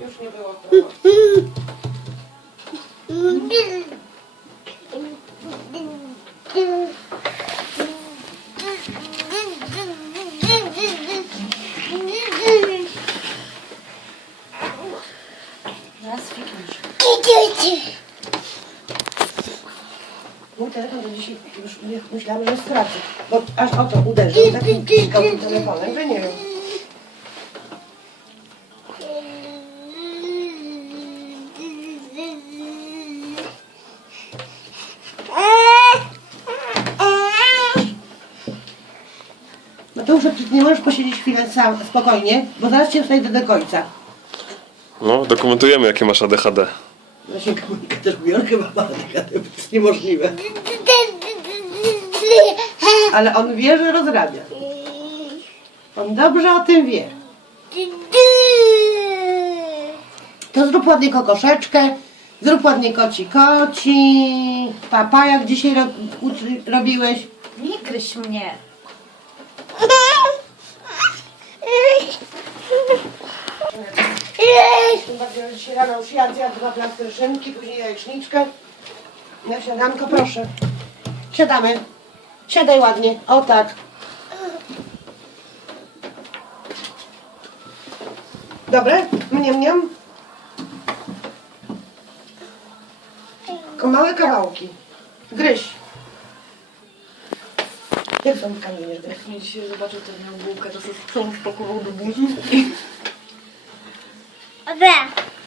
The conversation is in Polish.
Już nie było. Raz fikniesz. Mój telefon dzisiaj już myślałam, że stracę. Bo aż o to uderzył takim telefonem, że nie wiem. No to już nie możesz posiedzieć chwilę sam, spokojnie, bo zaraz cię przejdę do końca. No, dokumentujemy jakie masz ADHD. Właśnie komunika też mówi, on chyba ma ADHD, to jest niemożliwe. Ale on wie, że rozrabia. On dobrze o tym wie. To zrób ładnie kokoszeczkę, zrób ładnie koci koci. Papa, jak dzisiaj ro, robiłeś? Nie kryś mnie. Tym bardziej, że dzisiaj rano już jadł, jadł dwa plastry szynki, później jajeczniczkę. Na śniadanko, proszę. Siadamy. Siadaj ładnie. O tak. Dobre? Mniam, mniam. Małe kawałki. Gryź. Jak są kamienie gryź? Jak mnie dzisiaj zobaczył, to miał bułkę, to sobie całą spakował do buzi. Dobra.